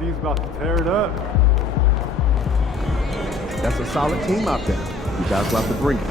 He's about to tear it up. That's a solid team out there. You guys will have to bring it.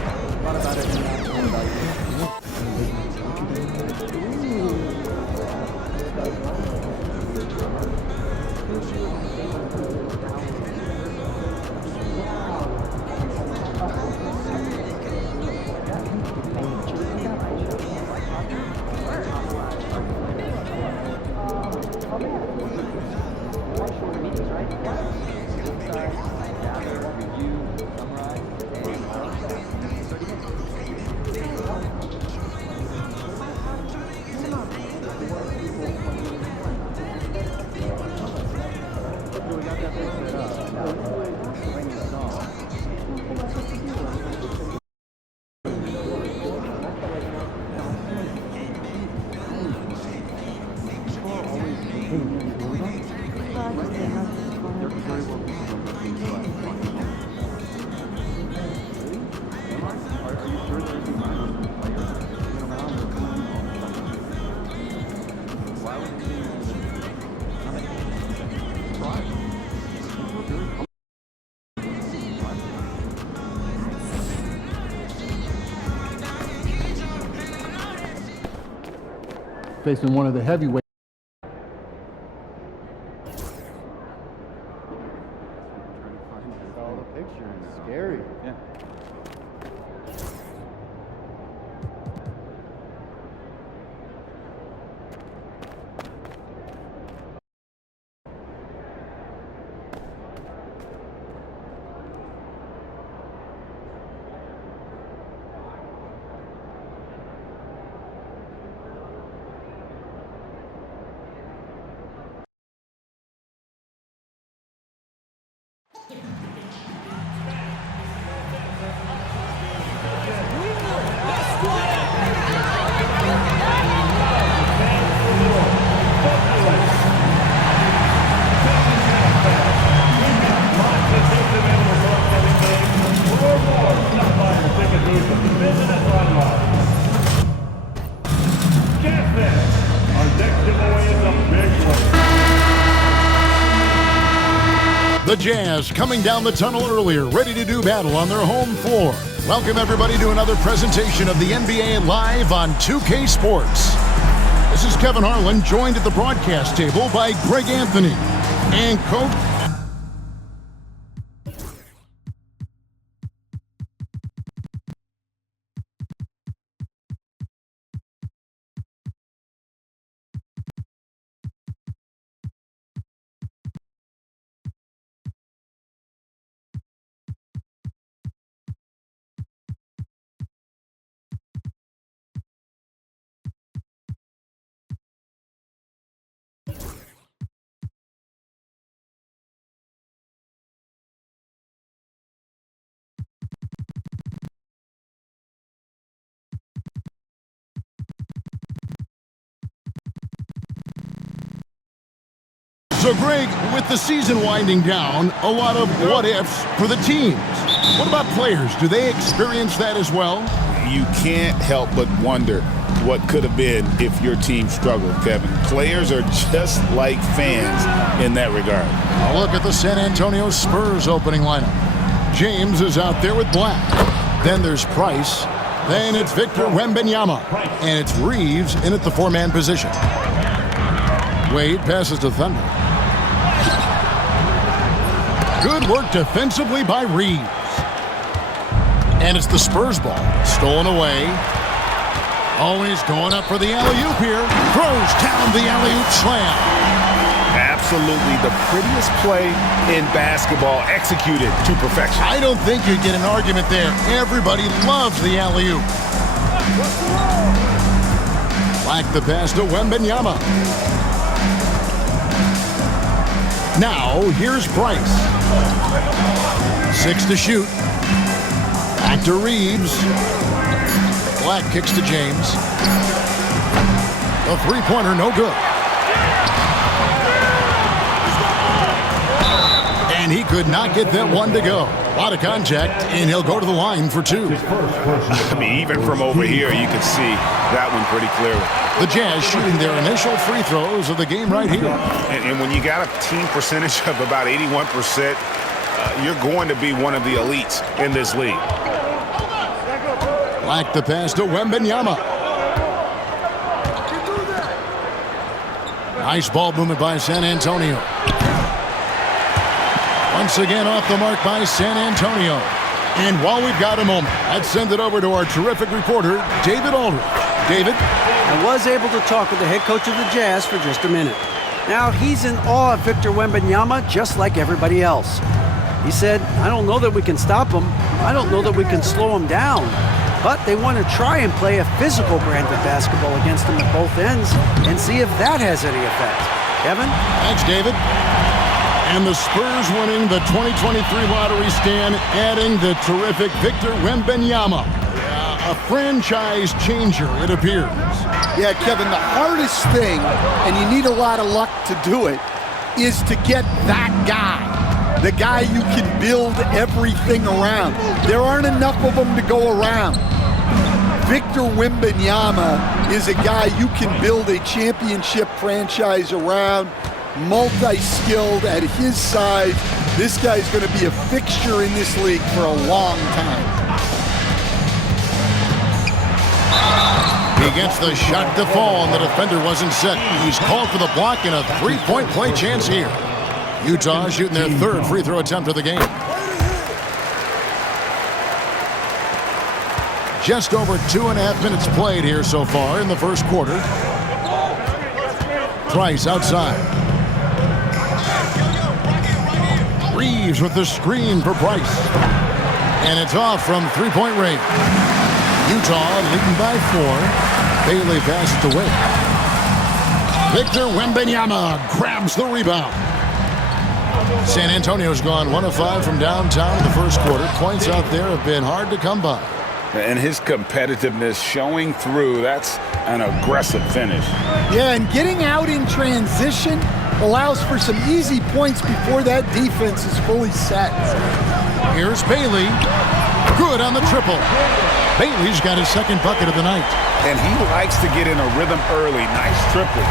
Facing one of the heavyweights. All the pictures. Scary. Yeah. The Jazz coming down the tunnel earlier, ready to do battle on their home floor. Welcome everybody to another presentation of the NBA live on 2K Sports. This is Kevin Harlan, joined at the broadcast table by Greg Anthony and Coach. So Greg, with the season winding down, a lot of what-ifs for the teams. What about players? Do they experience that as well? You can't help but wonder what could have been if your team struggled, Kevin. Players are just like fans in that regard. A look at the San Antonio Spurs opening lineup. James is out there with Black. Then there's Price. Then it's Victor Wembanyama. And it's Reeves in at the four-man position. Wade passes to Thunder. Good work defensively by Reeves. And it's the Spurs ball. Stolen away. Always going up for the alley-oop here. Throws down the alley-oop slam. Absolutely the prettiest play in basketball, executed to perfection. I don't think you'd get an argument there. Everybody loves the alley-oop. Black the pass to Wembanyama. Now, here's Price. 6 to shoot. Back to Reeves. Black kicks to James. A three-pointer, no good. and he could not get that one to go. A lot of contact, and he'll go to the line for two. I mean, even from over here, you can see that one pretty clearly. The Jazz shooting their initial free throws of the game right here. And when you got a team percentage of about 81%, you're going to be one of the elites in this league. Black the pass to Wembanyama. Nice ball movement by San Antonio. Once again off the mark by San Antonio. And while we've got a moment, let's send it over to our terrific reporter, David Aldridge. David? I was able to talk with the head coach of the Jazz for just a minute. Now, he's in awe of Victor Wembanyama, just like everybody else. He said, I don't know that we can stop him. I don't know that we can slow him down. But they want to try and play a physical brand of basketball against him at both ends and see if that has any effect. Kevin? Thanks, David. And the Spurs winning the 2023 lottery, Stan, adding the terrific Victor Wembanyama. A franchise changer, it appears. Yeah, Kevin, the hardest thing, and you need a lot of luck to do it, is to get that guy. The guy you can build everything around. There aren't enough of them to go around. Victor Wembanyama is a guy you can build a championship franchise around, multi-skilled at his size. This guy's going to be a fixture in this league for a long time. He gets the shot to fall, and the defender wasn't set. He's called for the block and a three-point play chance here. Utah shooting their third free throw attempt of the game. Just over 2.5 minutes played here so far in the first quarter. Price outside. Reeves with the screen for Price. And it's off from three-point range. Utah leading by 4. Bailey passes to Wade. Victor Wembanyama grabs the rebound. San Antonio's gone 1 of 5 from downtown in the first quarter. Points out there have been hard to come by. And his competitiveness showing through. That's an aggressive finish. Yeah, and getting out in transition allows for some easy points before that defense is fully set. Here's Bailey. Good on the triple. Bailey's got his second bucket of the night. And he likes to get in a rhythm early. Nice triple.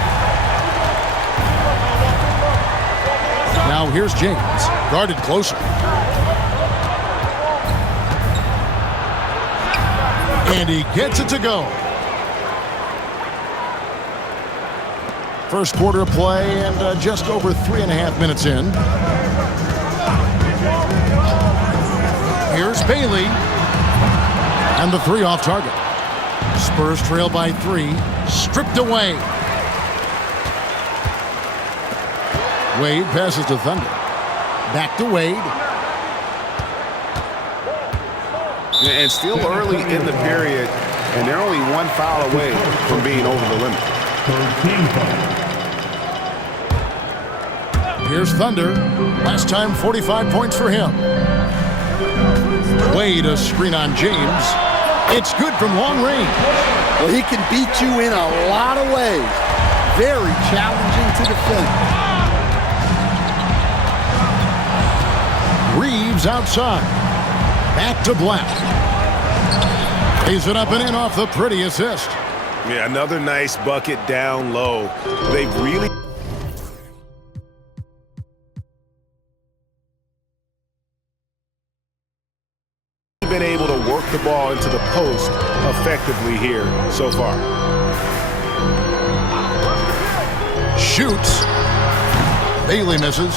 Now here's James, guarded closer. And he gets it to go. First quarter of play and just over 3.5 minutes in. Here's Bailey. And the three off target. Spurs trail by 3. Stripped away. Wade passes to Thunder. Back to Wade. And still early in the period, and they're only 1 foul away from being over the limit. Here's Thunder. Last time 45 points for him. Wade a screen on James. It's good from long range. Well, he can beat you in a lot of ways. Very challenging to defend. Reeves outside. Back to Black. Lays it up and in off the pretty assist. Yeah, another nice bucket down low. They've really been able to work the ball into the post effectively here so far. Shoots. Bailey misses.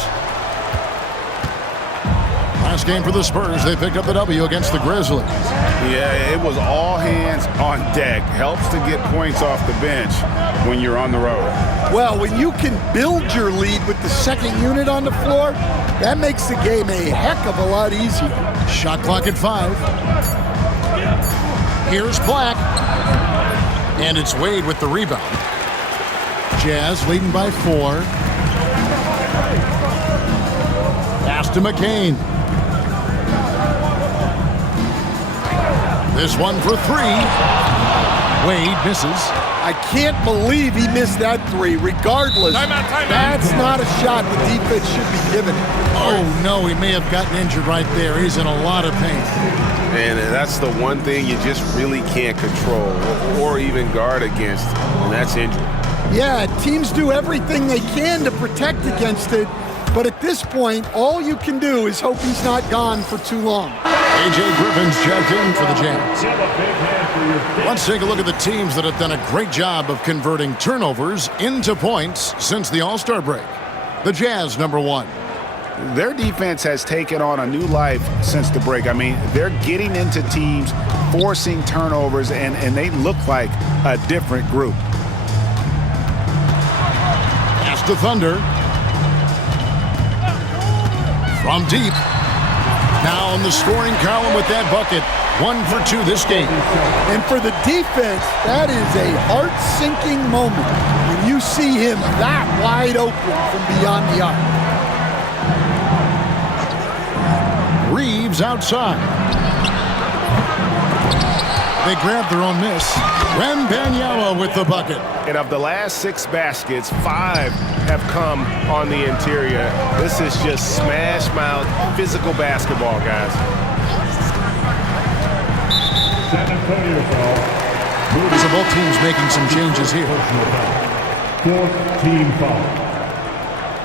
Last game for the Spurs, they picked up the W against the Grizzlies. Yeah, it was all hands on deck. Helps to get points off the bench when you're on the road. Well, when you can build your lead with the second unit on the floor, that makes the game a heck of a lot easier. Shot clock at 5. Here's Black. And it's Wade with the rebound. Jazz leading by 4. Pass to McCain. This one for 3. Wade misses. I I can't believe he missed that three. Regardless, that's not a shot the defense should be giving him. Oh, no, he may have gotten injured right there. He's in a lot of pain. And that's the one thing you just really can't control or even guard against, and that's injury. Yeah, teams do everything they can to protect against it, but at this point, all you can do is hope he's not gone for too long. A.J. Griffin's checked in for the Jazz. Let's take a look at the teams that have done a great job of converting turnovers into points since the All-Star break. The Jazz, number 1. Their defense has taken on a new life since the break. I mean, they're getting into teams, forcing turnovers, and they look like a different group. Pass to Thunder. From deep. Now in the scoring column with that bucket. 1 for 2 this game. And for the defense, that is a heart-sinking moment when you see him that wide open from beyond the arc. Reeves outside. They grab their own miss. Wembanyama with the bucket. And of the last 6 baskets, 5 have come on the interior. This is just smash mouth, physical basketball, guys. So both teams making some changes here. 4th team foul.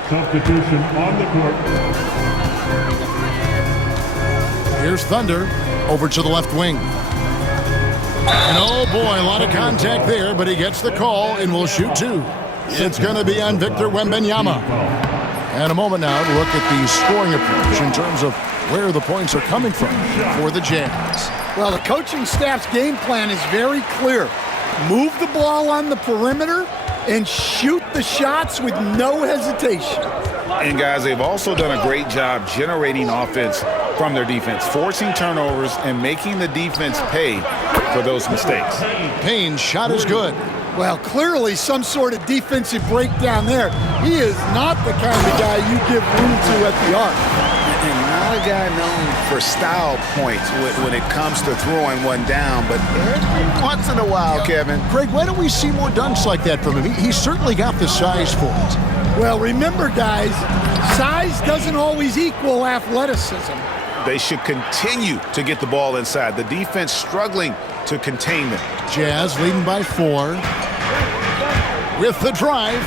Substitution on the court. Here's Thunder over to the left wing. And oh boy, a lot of contact there, but he gets the call and will shoot 2. It's going to be on Victor Wembanyama. And a moment now to look at the scoring approach in terms of where the points are coming from for the Jazz. Well, the coaching staff's game plan is very clear. Move the ball on the perimeter and shoot the shots with no hesitation. And guys, they've also done a great job generating offense from their defense, forcing turnovers and making the defense pay for those mistakes. Payne's shot is good. Well, clearly some sort of defensive breakdown there. He is not the kind of guy you give room to at the arc. And not a guy known for style points when it comes to throwing one down, but every once in a while, Kevin. Greg, why don't we see more dunks like that from him? He's certainly got the size for it. Well, remember, guys, size doesn't always equal athleticism. They should continue to get the ball inside. The defense struggling to contain them. Jazz leading by 4. With the drive.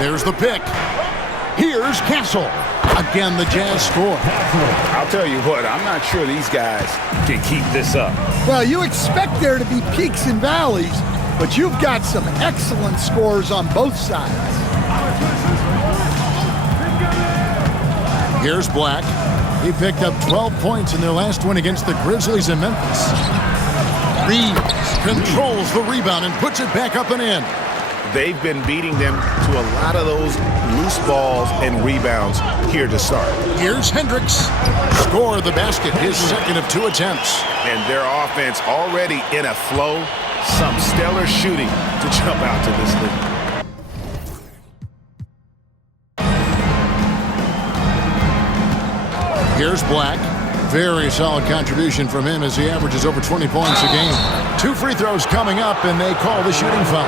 There's the pick. Here's Castle. Again, the Jazz score. I'll tell you what, I'm not sure these guys can keep this up. Well, you expect there to be peaks and valleys, but you've got some excellent scores on both sides. Here's Black. He picked up 12 points in their last win against the Grizzlies in Memphis. Reeves controls the rebound and puts it back up and in. They've been beating them to a lot of those loose balls and rebounds here to start. Here's Hendricks. Score the basket, his second of 2 attempts. And their offense already in a flow. Some stellar shooting to jump out to this league. Here's Black. Very solid contribution from him as he averages over 20 points a game. 2 free throws coming up, and they call the shooting foul.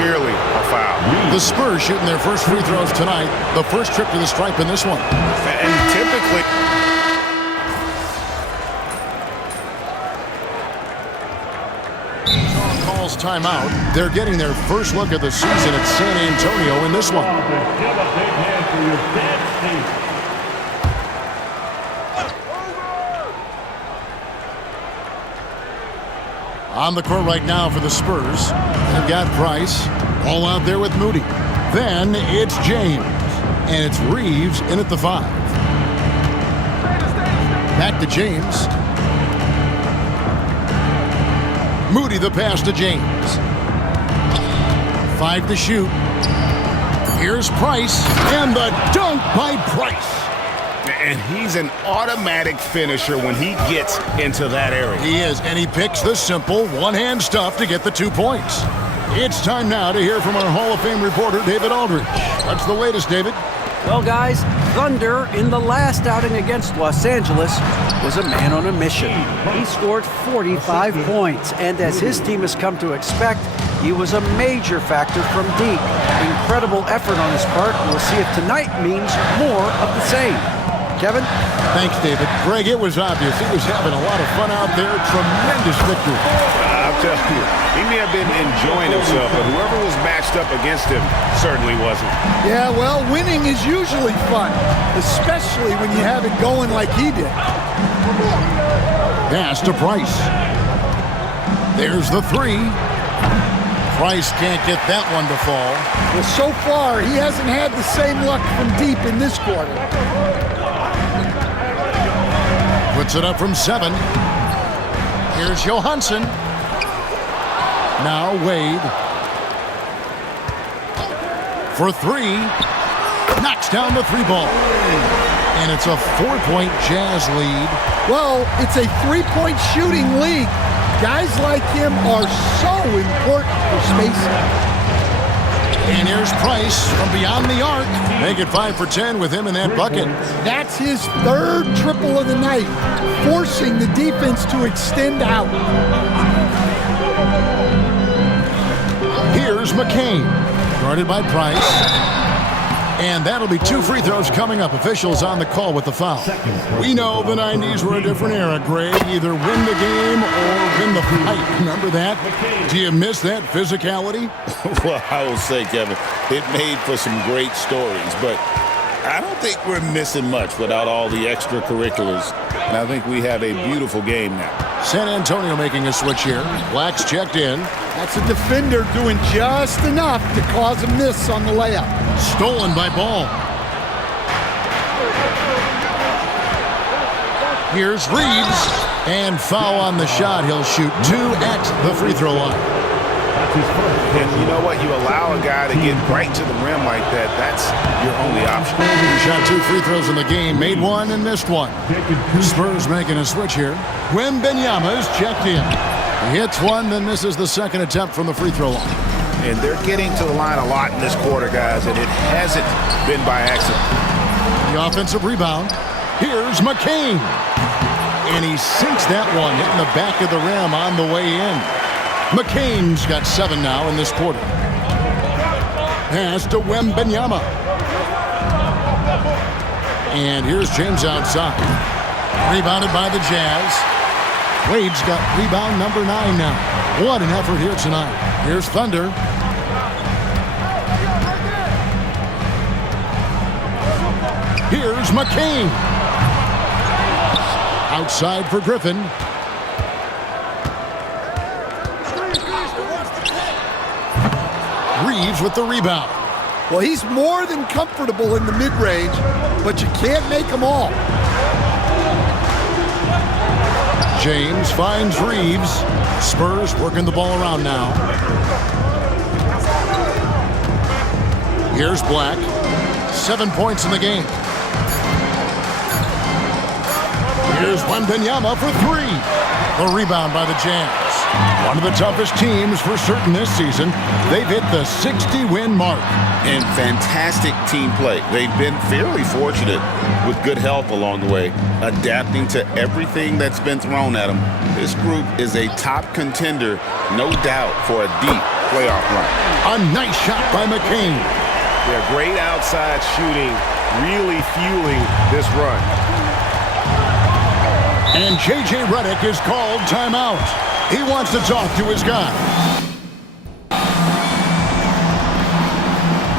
Clearly a foul. The Spurs shooting their first free throws tonight. The first trip to the stripe in this one. And typically... Calls timeout. They're getting their first look at the season at San Antonio in this one. Give a big hand for your dance team. On the court right now for the Spurs. They've got Price all out there with Moody. Then it's James. And it's Reeves in at the 5. Back to James. Moody the pass to James. 5 to shoot. Here's Price. And the dunk by Price. And he's an automatic finisher when he gets into that area. He is, and he picks the simple one-hand stuff to get the 2 points. It's time now to hear from our Hall of Fame reporter, David Aldridge. What's the latest, David? Well, guys, Thunder in the last outing against Los Angeles was a man on a mission. He scored 45 points, and as his team has come to expect, he was a major factor from deep. Incredible effort on his part. We'll see if tonight means more of the same. Kevin? Thanks, David. Greg, it was obvious. He was having a lot of fun out there. Tremendous victory. I'll tell you, he may have been enjoying himself, but whoever was matched up against him certainly wasn't. Yeah, well, winning is usually fun, especially when you have it going like he did. Pass to Price. There's the three. Price can't get that one to fall. Well, so far, he hasn't had the same luck from deep in this quarter. Puts it up from 7. Here's Johansson. Now Wade. For 3. Knocks down the 3 ball. And it's a 4-point Jazz lead. Well, it's a 3-point shooting league. Guys like him are so important for spacing. And here's Price from beyond the arc. Make it 5 for 10 with him in that bucket. That's his 3rd triple of the night, forcing the defense to extend out. Here's McCain, guarded by Price. And that'll be 2 free throws coming up. Officials on the call with the foul. We know the 90s were a different era, Greg. Either win the game or win the fight. Remember that? Do you miss that physicality? Well, I will say, Kevin, it made for some great stories, but I don't think we're missing much without all the extracurriculars. And I think we have a beautiful game now. San Antonio making a switch here. Black's checked in. That's a defender doing just enough to cause a miss on the layup. Stolen by Ball. Here's Reeves. And foul on the shot. He'll shoot 2 at the free throw line. And you know what? You allow a guy to get right to the rim like that, that's your only option. He shot 2 free throws in the game, made 1 and missed 1. Spurs making a switch here. Wembanyama is checked in. He hits 1, then misses the 2nd attempt from the free throw line. And they're getting to the line a lot in this quarter, guys, and it hasn't been by accident. The offensive rebound. Here's McCain. And he sinks that one, hitting the back of the rim on the way in. McCain's got 7 now in this quarter. Pass to Wembanyama. And here's James outside. Rebounded by the Jazz. Wade's got rebound number 9 now. What an effort here tonight. Here's Thunder. Here's McCain. Outside for Griffin. Reeves with the rebound. Well, he's more than comfortable in the mid-range, but you can't make them all. James finds Reeves. Spurs working the ball around now. Here's Black. 7 points in the game. Here's Wembanyama for 3. The rebound by the Jazz. One of the toughest teams for certain this season. They've hit the 60-win mark. And fantastic team play. They've been fairly fortunate with good help along the way, adapting to everything that's been thrown at them. This group is a top contender, no doubt, for a deep playoff run. A nice shot by McCain. They're great outside shooting, really fueling this run. And J.J. Redick is called timeout. He wants to talk to his guy.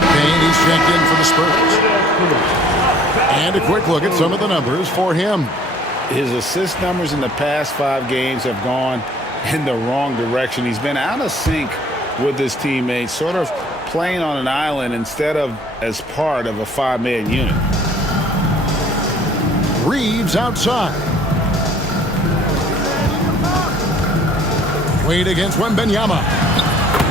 And he's checked in for the Spurs. And a quick look at some of the numbers for him. His assist numbers in the past 5 games have gone in the wrong direction. He's been out of sync with his teammates, sort of playing on an island instead of as part of a 5-man unit. Reeves outside. Wade against Wembanyama.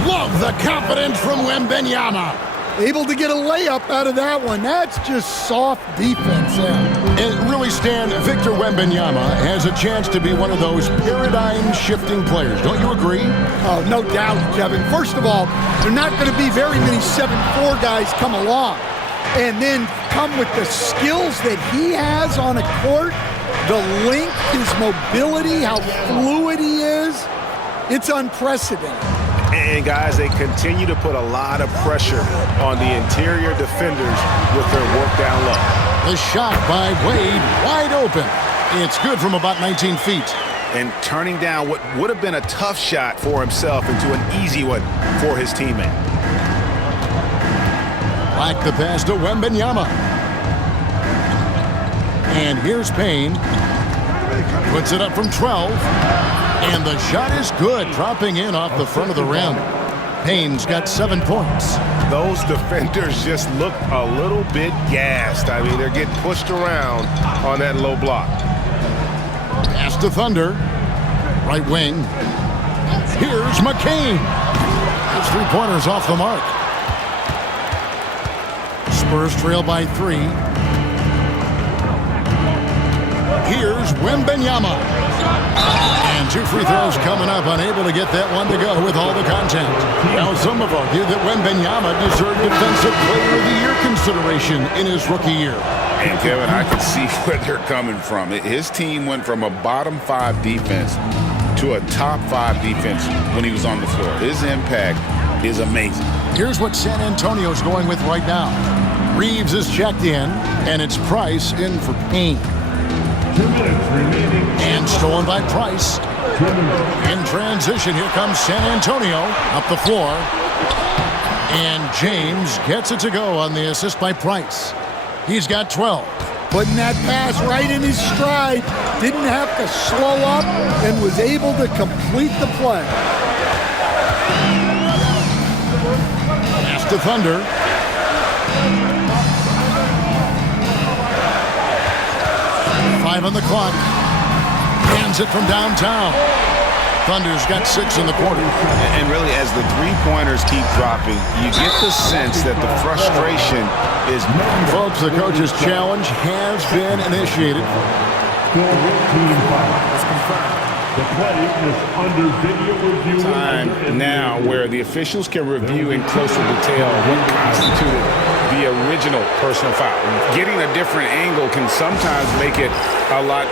Love the confidence from Wembanyama. Able to get a layup out of that one. That's just soft defense there. And really, Stan, Victor Wembanyama has a chance to be one of those paradigm-shifting players. Don't you agree? Oh, no doubt, Kevin. First of all, there are not going to be very many 7'4" guys come along. And then come with the skills that he has on a court, the length, his mobility, how fluid he is. It's unprecedented. And guys, they continue to put a lot of pressure on the interior defenders with their work down low. The shot by Wade, wide open. It's good from about 19 feet. And turning down what would have been a tough shot for himself into an easy one for his teammate. Black the pass to Wembanyama. And here's Payne. Puts it up from 12. And the shot is good, dropping in off the front of the rim. Payne's got 7 points. Those defenders just look a little bit gassed. I mean, they're getting pushed around on that low block. Pass to Thunder. Right wing. Here's McCain. His three-pointers off the mark. Spurs trail by 3. Here's Wembanyama. And 2 free throws coming up, unable to get that one to go with all the contact. Now some have argued that Wembanyama deserved Defensive Player of the Year consideration in his rookie year. And Kevin, I can see where they're coming from. His team went from a bottom 5 defense to a top 5 defense when he was on the floor. His impact is amazing. Here's what San Antonio's going with right now. Reeves is checked in, and it's Price in for Payne. 2 minutes remaining. And stolen by Price. 2 minutes. In transition, here comes San Antonio up the floor. And James gets it to go on the assist by Price. He's got 12. Putting that pass right in his stride. Didn't have to slow up and was able to complete the play. Pass to Thunder. Five on the clock. Hands it from downtown. Thunder's got 6 in the quarter. And really, as the three-pointers keep dropping, you get the sense that the frustration is... Folks, the coach's challenge has been initiated. Team foul. The play is under video review. Time now where the officials can review in closer detail what constituted the original personal foul. Getting a different angle can sometimes make it a lot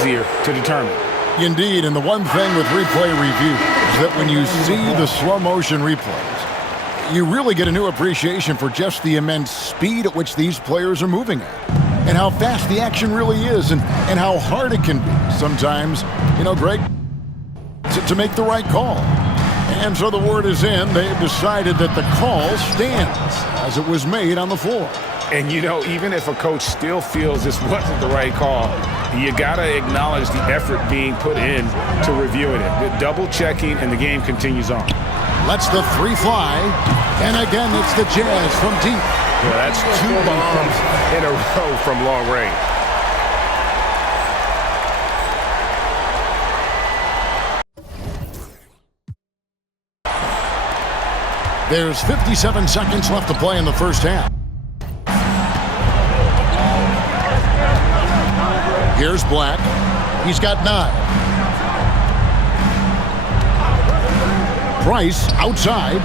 easier to determine. Indeed, and the one thing with replay review is that when you see the slow motion replays, you really get a new appreciation for just the immense speed at which these players are moving at, and how fast the action really is, and how hard it can be sometimes, Greg, to make the right call. And so the word is in. They've decided that the call stands as it was made on the floor. And, even if a coach still feels this wasn't the right call, you got to acknowledge the effort being put in to reviewing it. The double checking, and the game continues on. Lets the 3 fly. And again, it's the Jazz from deep. Well, that's 2 bombs in a row from long range. There's 57 seconds left to play in the first half. Here's Black. He's got 9. Price outside.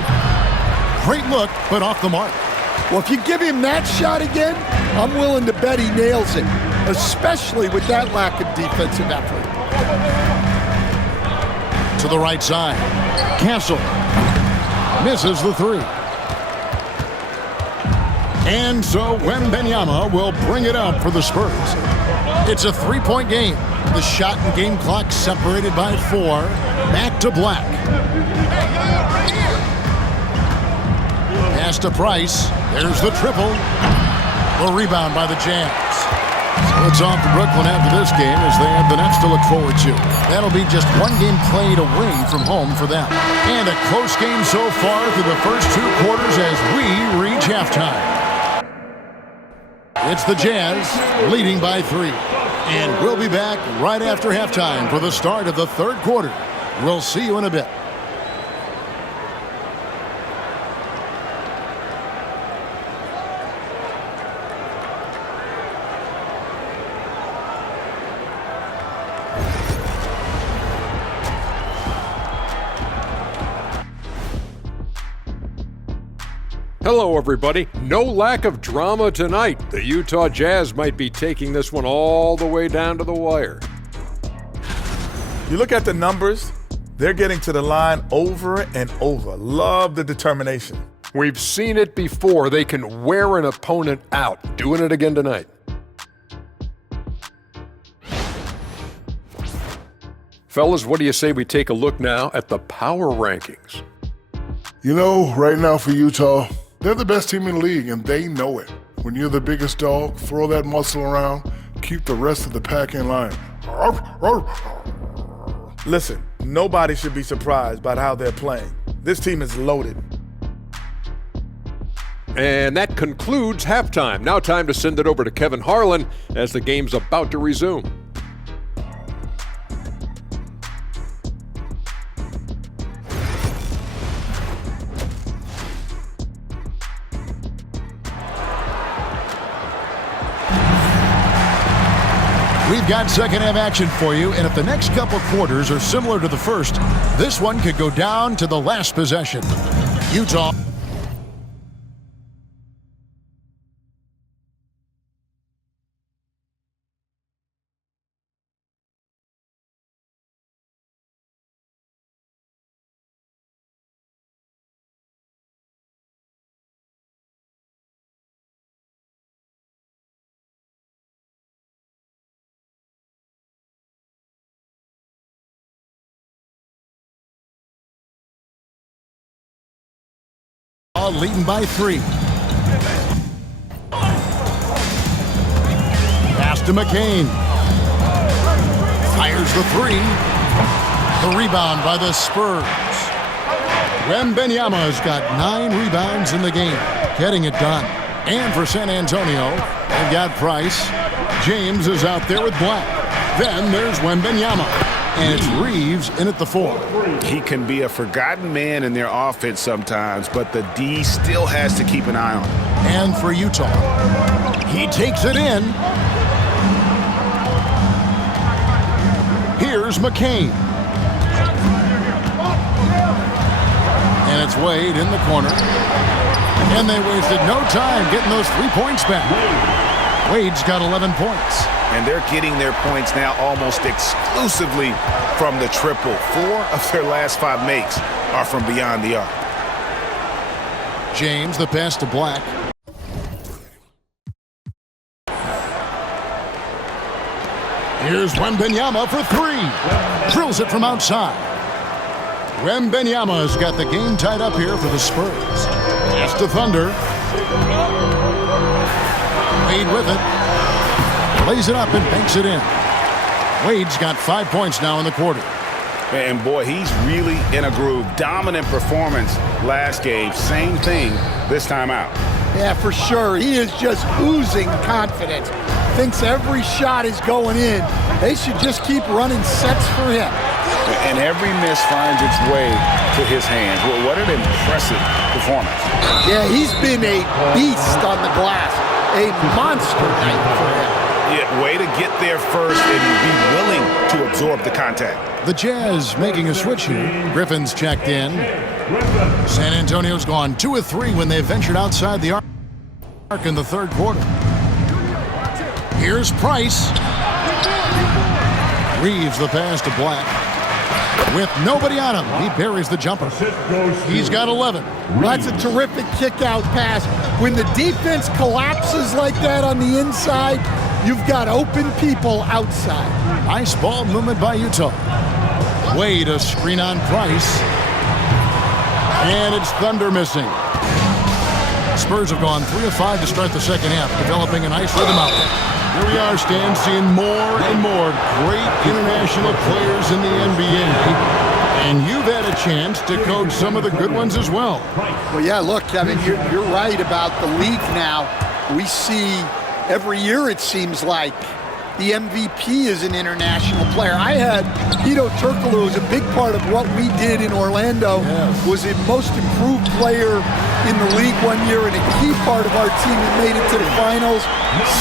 Great look, but off the mark. Well, if you give him that shot again, I'm willing to bet he nails it, especially with that lack of defensive effort. To the right side. Castle. Misses the 3. And so Wembanyama will bring it up for the Spurs. It's a 3-point game. The shot and game clock separated by 4. Back to Black. Pass to Price. There's the triple. The rebound by the Jazz. So it's off to Brooklyn after this game as they have the Nets to look forward to. That'll be just 1 game played away from home for them. And a close game so far through the first 2 quarters as we reach halftime. It's the Jazz leading by 3. And we'll be back right after halftime for the start of the 3rd quarter. We'll see you in a bit. Hello, everybody. No lack of drama tonight. The Utah Jazz might be taking this one all the way down to the wire. You look at the numbers, they're getting to the line over and over. Love the determination. We've seen it before. They can wear an opponent out. Doing it again tonight. Fellas, what do you say we take a look now at the power rankings? You know, right now for Utah, they're the best team in the league, and they know it. When you're the biggest dog, throw that muscle around, keep the rest of the pack in line. Listen, nobody should be surprised by how they're playing. This team is loaded. And that concludes halftime. Now time to send it over to Kevin Harlan as the game's about to resume. We've got second half action for you, and if the next couple quarters are similar to the first, this one could go down to the last possession. Utah. Leading by 3. Pass to McCain. Fires the 3. The rebound by the Spurs. Wembanyama's got 9 rebounds in the game, getting it done. And for San Antonio, they've got Price. James is out there with Black. Then there's Wembanyama. And it's Reeves in at the 4. He can be a forgotten man in their offense sometimes, but the D still has to keep an eye on him. And for Utah, he takes it in. Here's McCain. And it's Wade in the corner. And they wasted no time getting those 3 points back. Wade's got 11 points. And they're getting their points now almost exclusively from the triple. 4 of their last 5 makes are from beyond the arc. James, the pass to Black. Here's Wembanyama for 3. Drills it from outside. Wembanyama's got the game tied up here for the Spurs. Pass to Thunder. Wade with it. Lays it up and banks it in. Wade's got 5 points now in the quarter. And boy, he's really in a groove. Dominant performance last game. Same thing this time out. Yeah, for sure. He is just oozing confidence. Thinks every shot is going in. They should just keep running sets for him. And every miss finds its way to his hands. Well, what an impressive performance. Yeah, he's been a beast on the glass. A monster night for him. Yeah, way to get there first and be willing to absorb the contact. The Jazz making a switch here. Griffin's checked in. San Antonio's gone 2 of 3 when they ventured outside the arc in the third quarter. Here's Price. Reeves the pass to Black. With nobody on him, he buries the jumper. He's got 11. That's a terrific kick-out pass. When the defense collapses like that on the inside, you've got open people outside. Nice ball movement by Utah. Wade a screen on Price. And it's Thunder missing. Spurs have gone 3 of 5 to start the second half, developing a nice rhythm out there. Here we are, Stan, seeing more and more great international players in the NBA. And you've had a chance to coach some of the good ones as well. Well, yeah, look, Kevin, you're right about the league now. We see every year, it seems like, the MVP is an international player. I had Hedo Turkoglu, who was a big part of what we did in Orlando, was a most improved player in the league one year and a key part of our team that made it to the finals.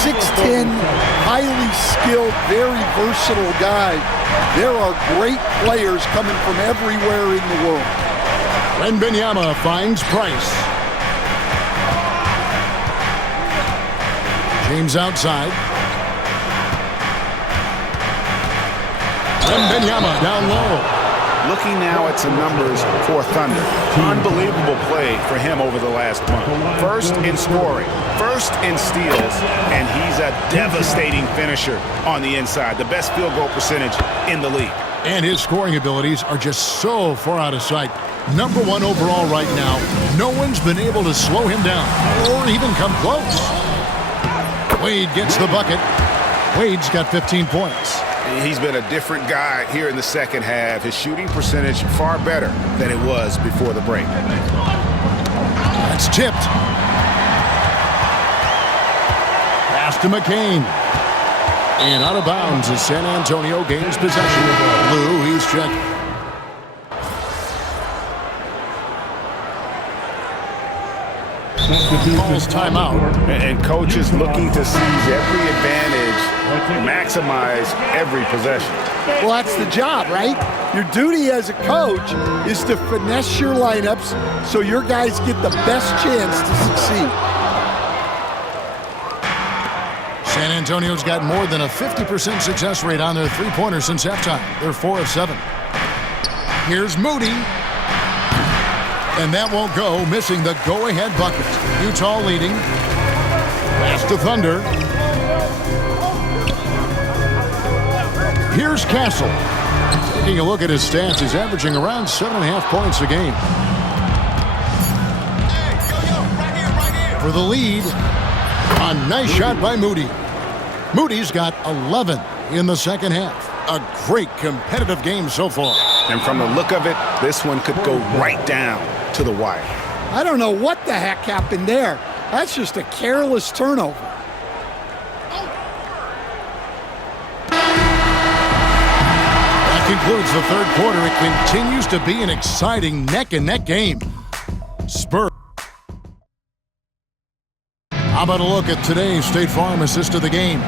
6'10", highly skilled, very versatile guy. There are great players coming from everywhere in the world. Wembanyama finds Price. James outside. Wembanyama down low. Looking now at some numbers for Thunder. Unbelievable play for him over the last month. First in scoring, first in steals, and he's a devastating finisher on the inside. The best field goal percentage in the league. And his scoring abilities are just so far out of sight. Number 1 overall right now. No one's been able to slow him down or even come close. Wade gets the bucket. Wade's got 15 points. He's been a different guy here in the second half. His shooting percentage far better than it was before the break. That's tipped. Pass to McCain. And out of bounds as San Antonio gains possession. Lou, he's checked. Calls timeout. And coach is looking to seize every advantage, maximize every possession. Well, that's the job, right? Your duty as a coach is to finesse your lineups so your guys get the best chance to succeed. San Antonio's got more than a 50% success rate on their three-pointers since halftime. They're 4 of 7. Here's Moody. And that won't go, missing the go-ahead bucket. Utah leading. Pass to Thunder. Here's Castle. Taking a look at his stats, he's averaging around 7.5 points a game. For the lead, a nice shot by Moody. Moody's got 11 in the second half. A great competitive game so far. And from the look of it, this one could go right down to the wire. I don't know what the heck happened there. That's just a careless turnover. That concludes the third quarter. It continues to be an exciting neck-and-neck game. Spurs. How about a look at today's State Farm assist of the game?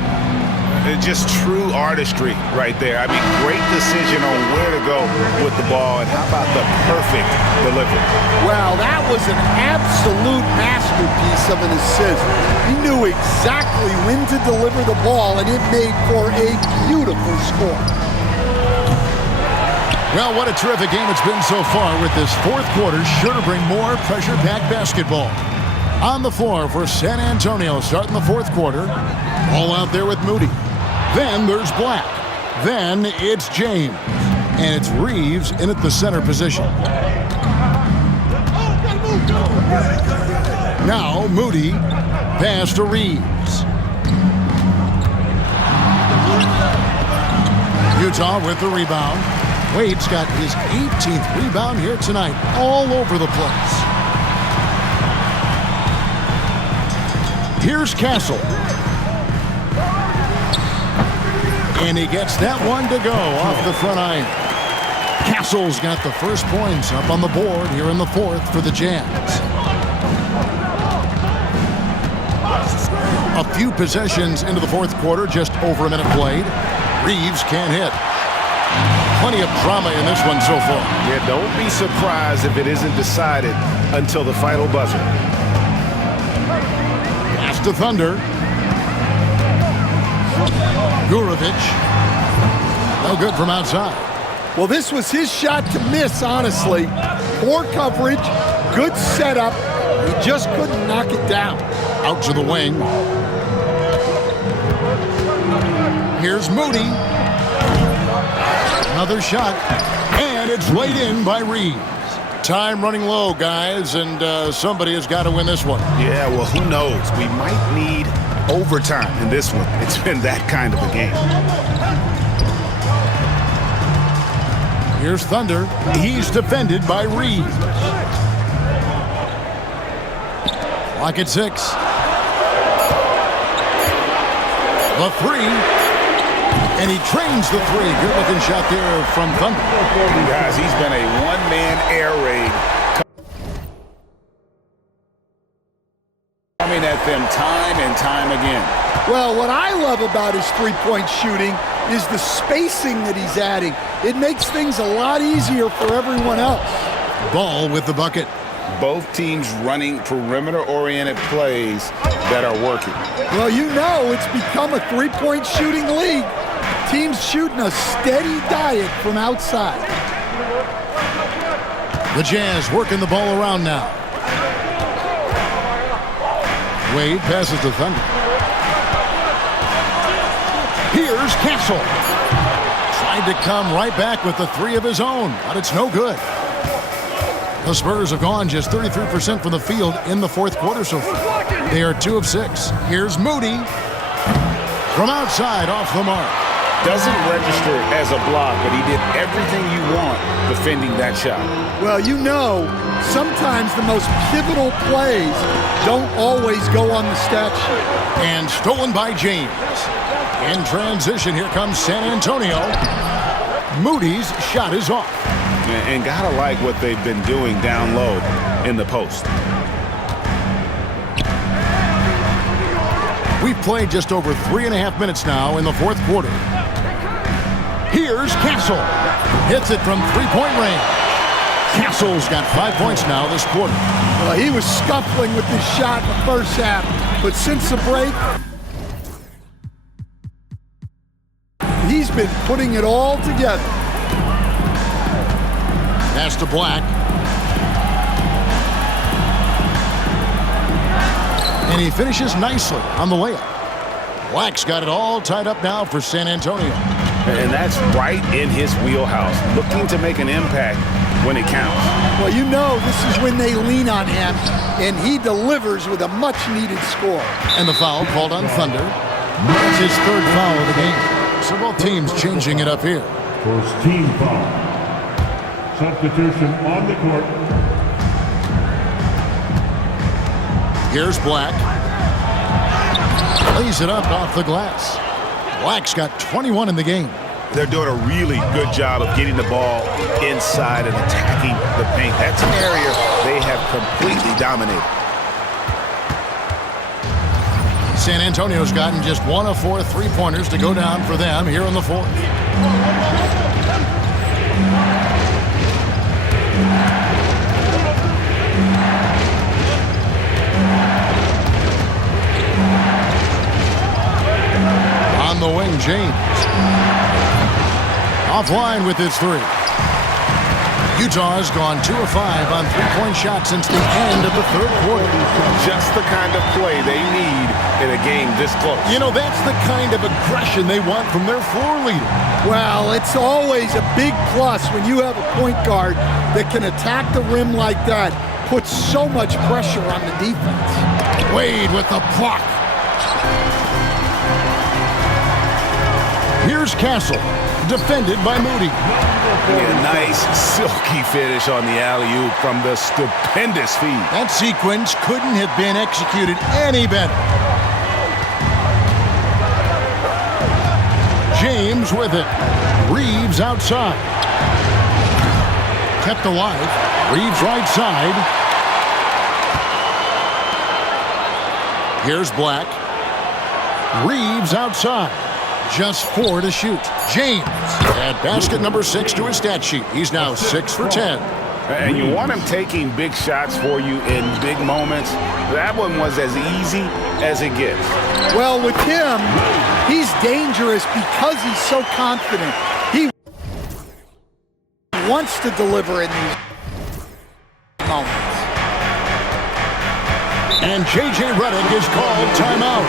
Just true artistry right there. I mean, great decision on where to go with the ball, and how about the perfect delivery? Well, that was an absolute masterpiece of an assist. He knew exactly when to deliver the ball, and it made for a beautiful score. Well, what a terrific game it's been so far, with this fourth quarter sure to bring more pressure-packed basketball. On the floor for San Antonio starting the fourth quarter. All out there with Moody. Then there's Black. Then it's James. And it's Reeves in at the center position. Now Moody. Pass to Reeves. Utah with the rebound. Wade's got his 18th rebound here tonight. All over the place. Here's Castle. And he gets that one to go off the front iron. Castle's got the first points up on the board here in the fourth for the Jazz. A few possessions into the fourth quarter, just over a minute played. Reeves can't hit. Plenty of drama in this one so far. Yeah, don't be surprised if it isn't decided until the final buzzer. Pass to Thunder. Gurovic. No good from outside. Well, this was his shot to miss, honestly. Poor coverage, good setup. He just couldn't knock it down. Out to the wing. Here's Moody. Another shot. And it's laid in by Reeves. Time running low, guys, and somebody has got to win this one. Yeah, well, who knows? We might need overtime in this one. It's been that kind of a game. Here's Thunder. He's defended by Reeves. Clock at 6. The three. And he trains the three. Good looking shot there from Thunder. Guys, he's been a one-man air raid. Coming at them time and time again. Well, what I love about his three-point shooting is the spacing that he's adding. It makes things a lot easier for everyone else. Ball with the bucket. Both teams running perimeter-oriented plays that are working. Well, you know it's become a three-point shooting league. Teams shooting a steady diet from outside. The Jazz working the ball around now. Wade passes to Thunder. Here's Castle. Tried to come right back with the three of his own, but it's no good. The Spurs have gone just 33% from the field in the fourth quarter so far. They are 2 of 6. Here's Moody. From outside, off the mark. Doesn't register as a block, but he did everything you want defending that shot. Well, you know, sometimes the most pivotal plays don't always go on the stat sheet. And stolen by James. In transition, here comes San Antonio. Moody's shot is off. And gotta like what they've been doing down low in the post. We've played just over 3.5 minutes now in the fourth quarter. Here's Castle. Hits it from three-point range. Castle's got 5 points now this quarter. Well, he was scuffling with this shot in the first half, but since the break, he's been putting it all together. Pass to Black. And he finishes nicely on the layup. Black's got it all tied up now for San Antonio. And that's right in his wheelhouse, looking to make an impact when it counts. Well, you know this is when they lean on him, and he delivers with a much-needed score. And the foul called on Thunder. That's his third foul of the game. So both teams changing it up here. First team foul. Substitution on the court. Here's Black. Lays it up off the glass. Black's got 21 in the game. They're doing a really good job of getting the ball inside and attacking the paint. That's an area they have completely dominated. San Antonio's gotten just 1 of 4 three-pointers to go down for them here in the fourth. On the wing, James. Offline with his three. Utah's gone 2 of 5 on three-point shots since the end of the third quarter. Just the kind of play they need in a game this close. You know, that's the kind of aggression they want from their floor leader. Well, it's always a big plus when you have a point guard that can attack the rim like that, puts so much pressure on the defense. Wade with the block. Here's Castle, defended by Moody. A nice silky finish on the alley-oop from the stupendous feed. That sequence couldn't have been executed any better. James with it. Reeves outside. Kept alive. Reeves right side. Here's Black. Reeves outside. Just 4 to shoot. James at basket number 6 to his stat sheet. He's now 6 for 10. And you want him taking big shots for you in big moments. That one was as easy as it gets. Well, with him, he's dangerous because he's so confident. He wants to deliver in these moments. And J.J. Redick is called timeout.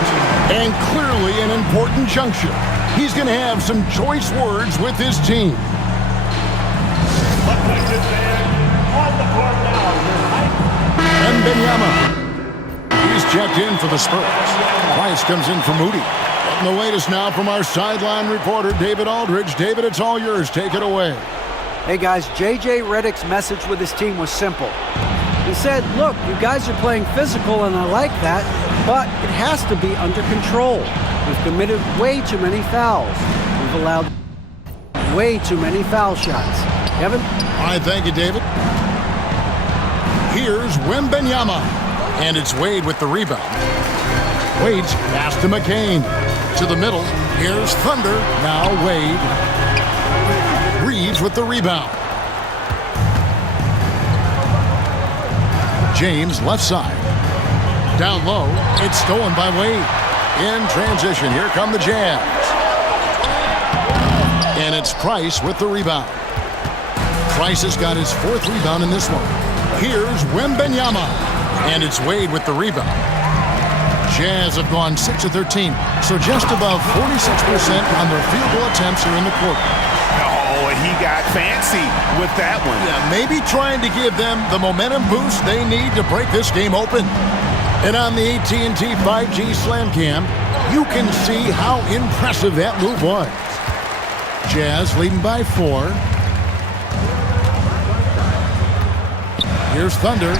And clearly an important juncture. He's going to have some choice words with his team. Wembanyama. He's checked in for the Spurs. Price comes in for Moody. Getting the latest now from our sideline reporter, David Aldridge. David, it's all yours. Take it away. Hey, guys, J.J. Redick's message with his team was simple. He said, look, you guys are playing physical, and I like that, but it has to be under control. We've committed way too many fouls. We've allowed way too many foul shots. Kevin? All right, thank you, David. Here's Wembanyama. And it's Wade with the rebound. Wade's pass to McCain. To the middle. Here's Thunder. Now Wade. Reeves with the rebound. James, left side. Down low, it's stolen by Wade. In transition, here come the Jazz. And it's Price with the rebound. Price has got his 4th rebound in this one. Here's Wembanyama. And it's Wade with the rebound. Jazz have gone 6 of 13, so just above 46% on their field goal attempts here in the quarter. Oh, he got fancy with that one. Yeah, maybe trying to give them the momentum boost they need to break this game open. And on the AT&T 5G Slam Cam, you can see how impressive that move was. Jazz leading by 4. Here's Thunder.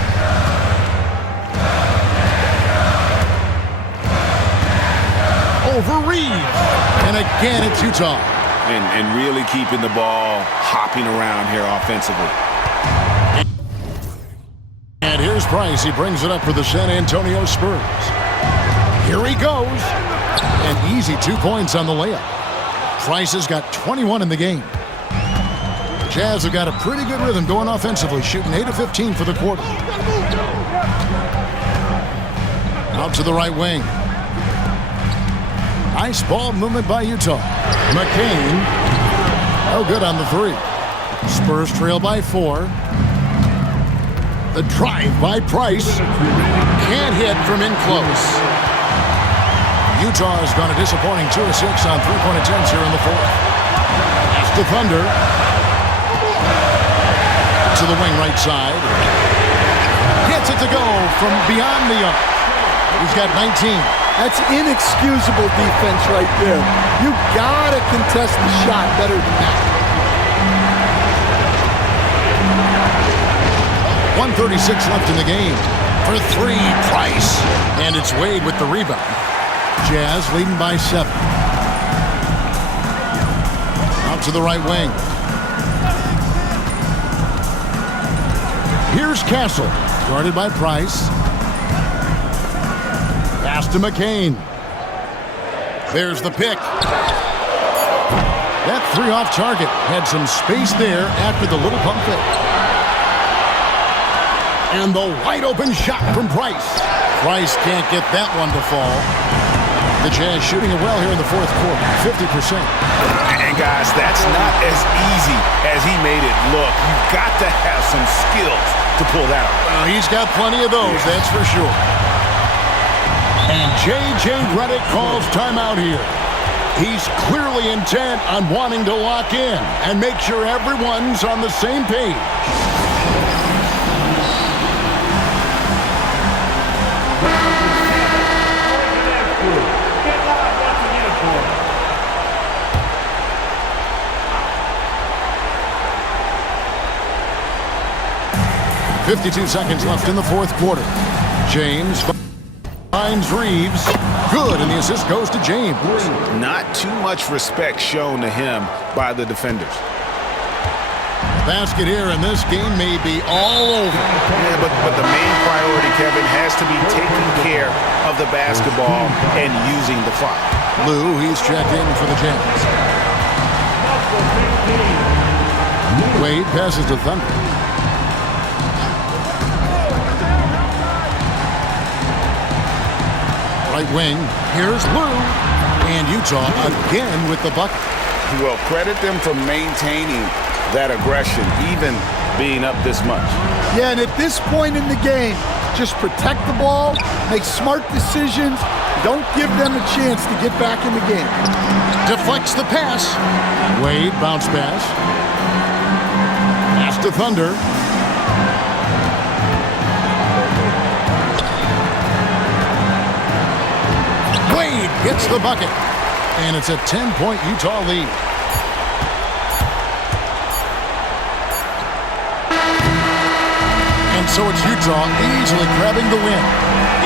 Over Reeves. And again, it's Utah. And really keeping the ball hopping around here offensively. And here's Price. He brings it up for the San Antonio Spurs. Here he goes. And easy 2 points on the layup. Price has got 21 in the game. The Jazz have got a pretty good rhythm going offensively, shooting 8 of 15 for the quarter. Out to the right wing. Nice ball movement by Utah. McCain. Oh, good on the 3. Spurs trail by 4. The drive by Price. Can't hit from in close. Utah has gone a disappointing 2 of 6 on 3-point attempts here in the 4th. That's the Thunder. To the wing right side. Gets it to go from beyond the arc. He's got 19. That's inexcusable defense right there. You gotta contest the shot better than that. 1:36 left in the game. For 3, Price. And it's Wade with the rebound. Jazz leading by 7. Out to the right wing. Here's Castle. Guarded by Price. Pass to McCain. There's the pick. That 3 off target. Had some space there after the little pump fake. And the wide open shot from Price. Price can't get that one to fall. The Jazz shooting it well here in the 4th quarter. 50%. And guys, that's not as easy as he made it look. You've got to have some skills to pull that off. Well, he's got plenty of those, that's for sure. And J.J. Redick calls timeout here. He's clearly intent on wanting to lock in and make sure everyone's on the same page. .52 seconds left in the 4th quarter. James finds Reeves. Good, and the assist goes to James. Not too much respect shown to him by the defenders. Basket here, and this game may be all over. Yeah, but the main priority, Kevin, has to be taking care of the basketball and using the clock. Lou, he's checked in for the Jazz. Wade passes to Thunder. Right wing, here's Lou. And Utah again with the bucket. Well, credit them for maintaining that aggression, even being up this much. Yeah, and at this point in the game, just protect the ball, make smart decisions, don't give them a chance to get back in the game. Deflects the pass. Wade, bounce pass. Pass to Thunder. Wade gets the bucket. And it's a 10-point Utah lead. And so it's Utah easily grabbing the win.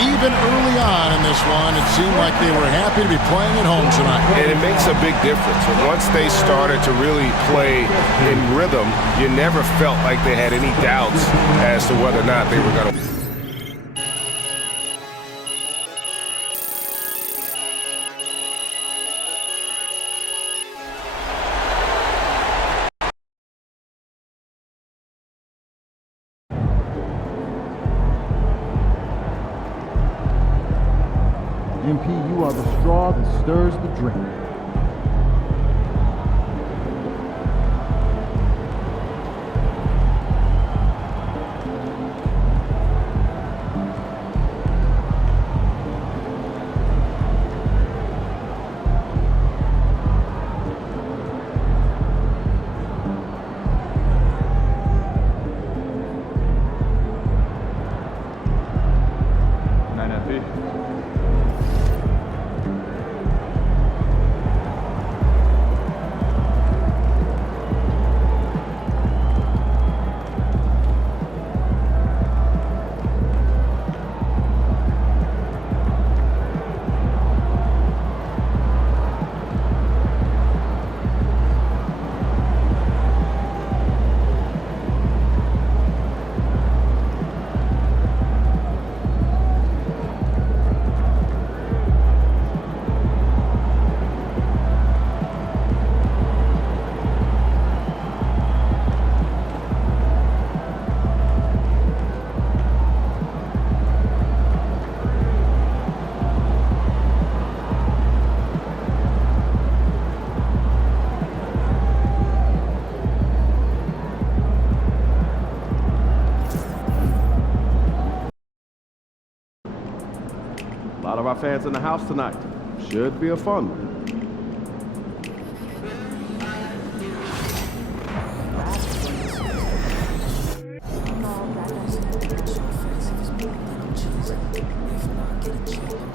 Even early on in this one, it seemed like they were happy to be playing at home tonight. And it makes a big difference. Once they started to really play in rhythm, you never felt like they had any doubts as to whether or not they were going to win. MP, you are the straw that stirs the drink. A lot of our fans in the house tonight. Should be a fun one. If not, get a check.